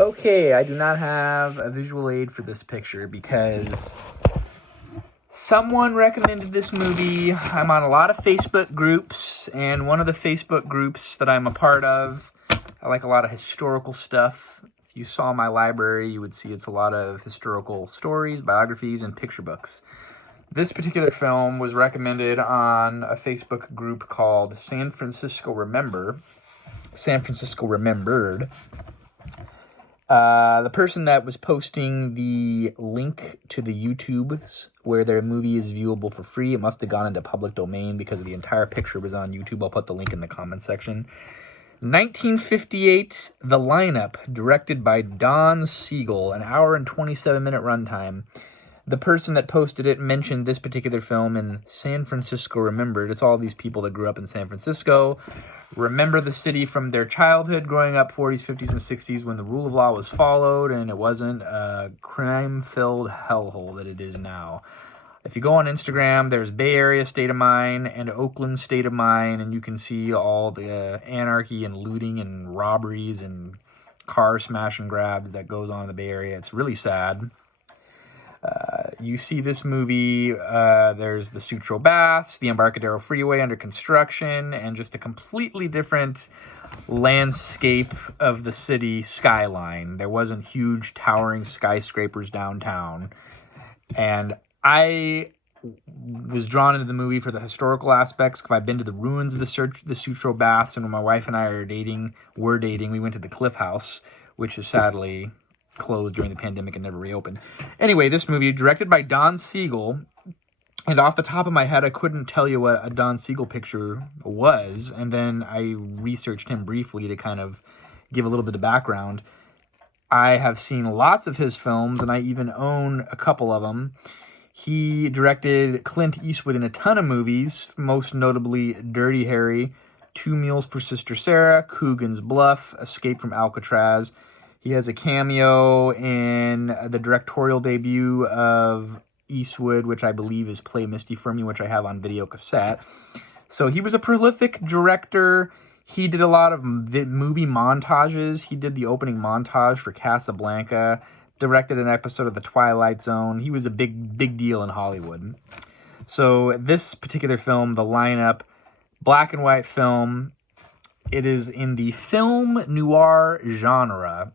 Okay, I do not have a visual aid for this picture because someone recommended this movie. I'm on a lot of Facebook groups, and one of the Facebook groups that I'm a part of, I like a lot of historical stuff. If you saw my library, you would see it's a lot of historical stories, biographies, and picture books. This particular film was recommended on a Facebook group called San Francisco Remembered. The person that was posting the link to the YouTubes where their movie is viewable for free, it must have gone into public domain because the entire picture was on YouTube. I'll put the link in the comment section. 1958, The Lineup, directed by Don Siegel, an hour and 27-minute runtime. The person that posted it mentioned this particular film in San Francisco Remembered. It's all these people that grew up in San Francisco, remember the city from their childhood, growing up 40s, 50s, and 60s when the rule of law was followed and it wasn't a crime-filled hellhole that it is now. If you go on Instagram, there's Bay Area State of Mind and Oakland State of Mind, and you can see all the anarchy and looting and robberies and car smash and grabs that goes on in the Bay Area. It's really sad. You see this movie, there's the Sutro Baths, the Embarcadero Freeway under construction, and just a completely different landscape of the city skyline. There wasn't huge towering skyscrapers downtown. And I was drawn into the movie for the historical aspects, because I've been to the ruins of the Sutro Baths, and when my wife and I were dating, we went to the Cliff House, which is sadly closed during the pandemic and never reopened. Anyway, this movie, directed by Don Siegel, and off the top of my head, I couldn't tell you what a Don Siegel picture was, and then I researched him briefly to kind of give a little bit of background. I have seen lots of his films, and I even own a couple of them. He directed Clint Eastwood in a ton of movies, most notably Dirty Harry, Two Mules for Sister Sarah, Coogan's Bluff, Escape from Alcatraz. He has a cameo in the directorial debut of Eastwood, which I believe is Play Misty for Me, which I have on video cassette. So he was a prolific director. He did a lot of movie montages. He did the opening montage for Casablanca, directed an episode of The Twilight Zone. He was a big deal in Hollywood. So this particular film, The Lineup, black and white film, it is in the film noir genre.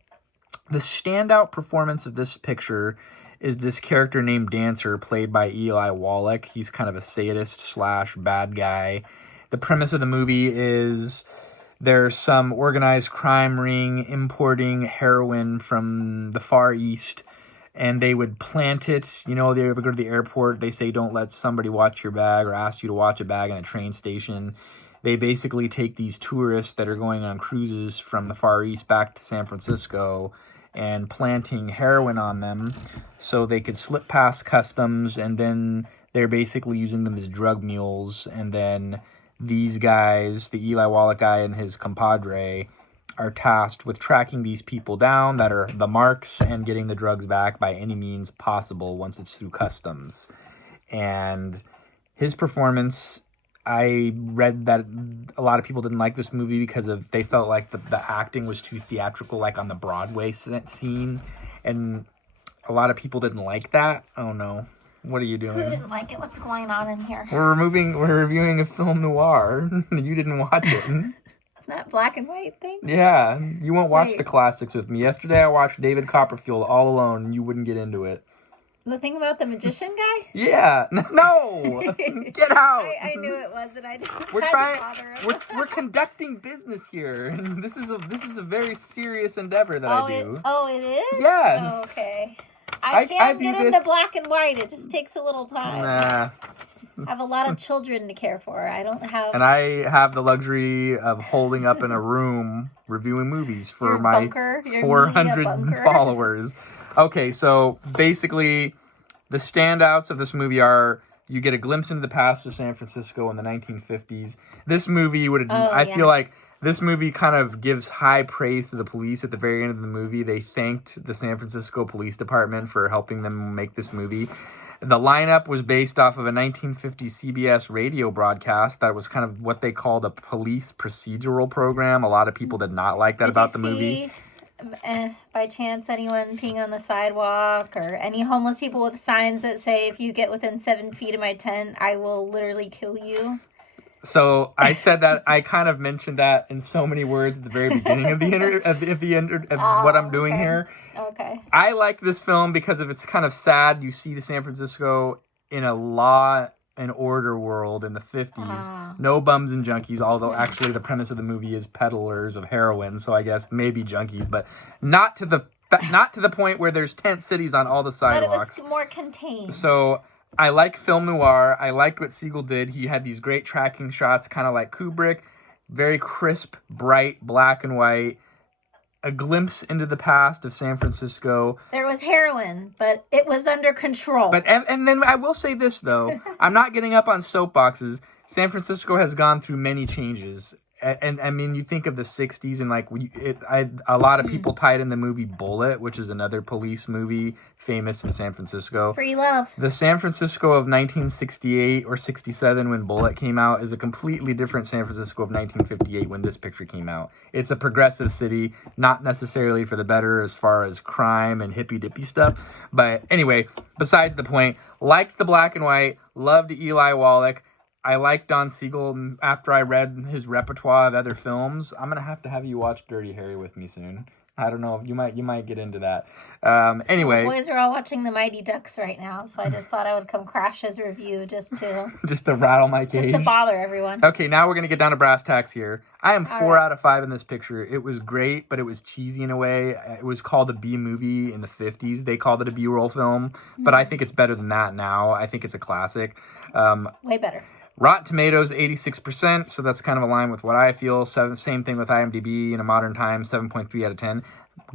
The standout performance of this picture is this character named Dancer, played by Eli Wallach. He's kind of a sadist / bad guy. The premise of the movie is there's some organized crime ring importing heroin from the Far East, and they would plant it. You know, they ever go to the airport, they say don't let somebody watch your bag or ask you to watch a bag in a train station. They basically take these tourists that are going on cruises from the Far East back to San Francisco and planting heroin on them so they could slip past customs, and then they're basically using them as drug mules. And then these guys, the Eli Wallach guy and his compadre, are tasked with tracking these people down that are the marks and getting the drugs back by any means possible once it's through customs. And his performance, I read that a lot of people didn't like this movie because they felt like the acting was too theatrical, like on the Broadway scene, and a lot of people didn't like that. Oh no, what are you doing? Who didn't like it? What's going on in here? We're reviewing a film noir. You didn't watch it. That black and white thing? Yeah, you won't watch the classics with me. Yesterday I watched David Copperfield all alone, and you wouldn't get into it. The thing about the magician guy? Yeah. No! Get out! I knew it wasn't. I didn't We're conducting business here. And this is a very serious endeavor that I do. It is? Yes. Oh, okay. I can't get into black and white. It just takes a little time. Nah. I have a lot of children to care for. I don't have... And I have the luxury of holding up in a room reviewing movies for my 400 followers. Okay, so basically, the standouts of this movie are you get a glimpse into the past of San Francisco in the 1950s. This movie feel like this movie kind of gives high praise to the police at the very end of the movie. They thanked the San Francisco Police Department for helping them make this movie. The Lineup was based off of a 1950 CBS radio broadcast that was kind of what they called a police procedural program. A lot of people did not like that about the movie. by chance anyone peeing on the sidewalk or any homeless people with signs that say, if you get within 7 feet of my tent, I will literally kill you? So I said that, I kind of mentioned that in so many words at the very beginning of what I'm doing here. Okay. I liked this film because of it's kind of sad. You see the San Francisco in a law and order world in the 50s. No bums and junkies, although actually the premise of the movie is peddlers of heroin, so I guess maybe junkies, but not to the point where there's tent cities on all the sidewalks. But it was more contained. So I like film noir. I liked what Siegel did. He had these great tracking shots, kind of like Kubrick, very crisp, bright, black and white. A glimpse into the past of San Francisco. There was heroin, but it was under control. But and then I will say this, though. I'm not getting up on soapboxes. San Francisco has gone through many changes. And I mean, you think of the 60s and like a lot of people tied in the movie Bullet, which is another police movie famous in San Francisco. Free love. The San Francisco of 1968 or 67 when Bullet came out is a completely different San Francisco of 1958 when this picture came out. It's a progressive city, not necessarily for the better as far as crime and hippy-dippy stuff. But anyway, besides the point, liked the black and white, loved Eli Wallach. I like Don Siegel. After I read his repertoire of other films, I'm gonna have you watch Dirty Harry with me soon. I don't know. You might get into that. Anyway, the boys are all watching The Mighty Ducks right now, so I just thought I would come crash his review just to rattle my cage, just to bother everyone. Okay, now we're gonna get down to brass tacks here. I am 4 out of 5 in this picture. It was great, but it was cheesy in a way. It was called a B movie in the 50s. They called it a B-roll film, but I think it's better than that now. I think it's a classic. Way better. Rotten Tomatoes, 86%, so that's kind of aligned with what I feel. Same thing with IMDb in a modern time, 7.3 out of 10.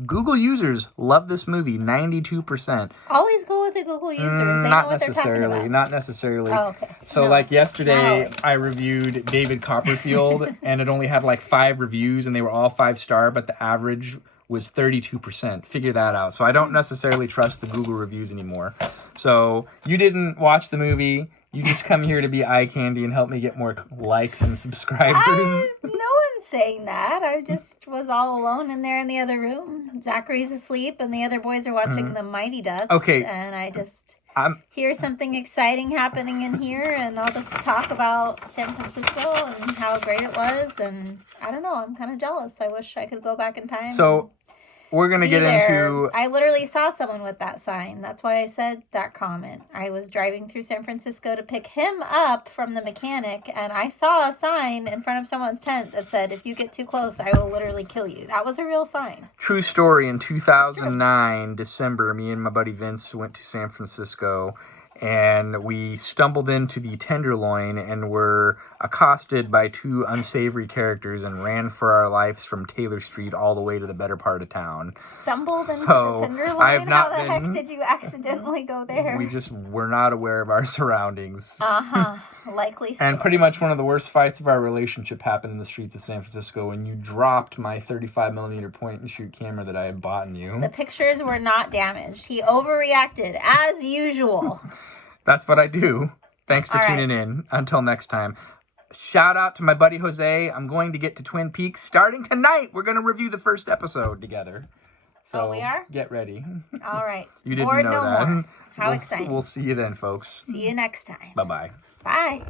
Google users love this movie, 92%. Always go with the Google users. They know what they're talking about. Not necessarily. Oh, okay. So, like yesterday, I reviewed David Copperfield, and it only had like 5 reviews, and they were all 5-star, but the average was 32%. Figure that out. So I don't necessarily trust the Google reviews anymore. So you didn't watch the movie. You just come here to be eye candy and help me get more likes and subscribers. No one's saying that. I just was all alone in there in the other room. Zachary's asleep and the other boys are watching The Mighty Ducks. Okay. And I just hear something exciting happening in here, and I'll just talk about San Francisco and how great it was. And I don't know. I'm kind of jealous. I wish I could go back in time. So we're going to get into... I literally saw someone with that sign. That's why I said that comment. I was driving through San Francisco to pick him up from the mechanic, and I saw a sign in front of someone's tent that said, if you get too close, I will literally kill you. That was a real sign. True story. In 2009, December, me and my buddy Vince went to San Francisco, and we stumbled into the Tenderloin and were accosted by 2 unsavory characters and ran for our lives from Taylor Street all the way to the better part of town. Stumbled into the Tenderloin? I have not How the heck did you accidentally go there? We just were not aware of our surroundings. Likely story. And pretty much one of the worst fights of our relationship happened in the streets of San Francisco when you dropped my 35mm point and shoot camera that I had bought in you. The pictures were not damaged. He overreacted, as usual. That's what I do. Thanks for tuning in. Until next time. Shout out to my buddy Jose. I'm going to get to Twin Peaks starting tonight. We're going to review the first episode together. So we are? Get ready. All right. You didn't know that. More. How exciting. We'll see you then, folks. See you next time. Bye-bye. Bye.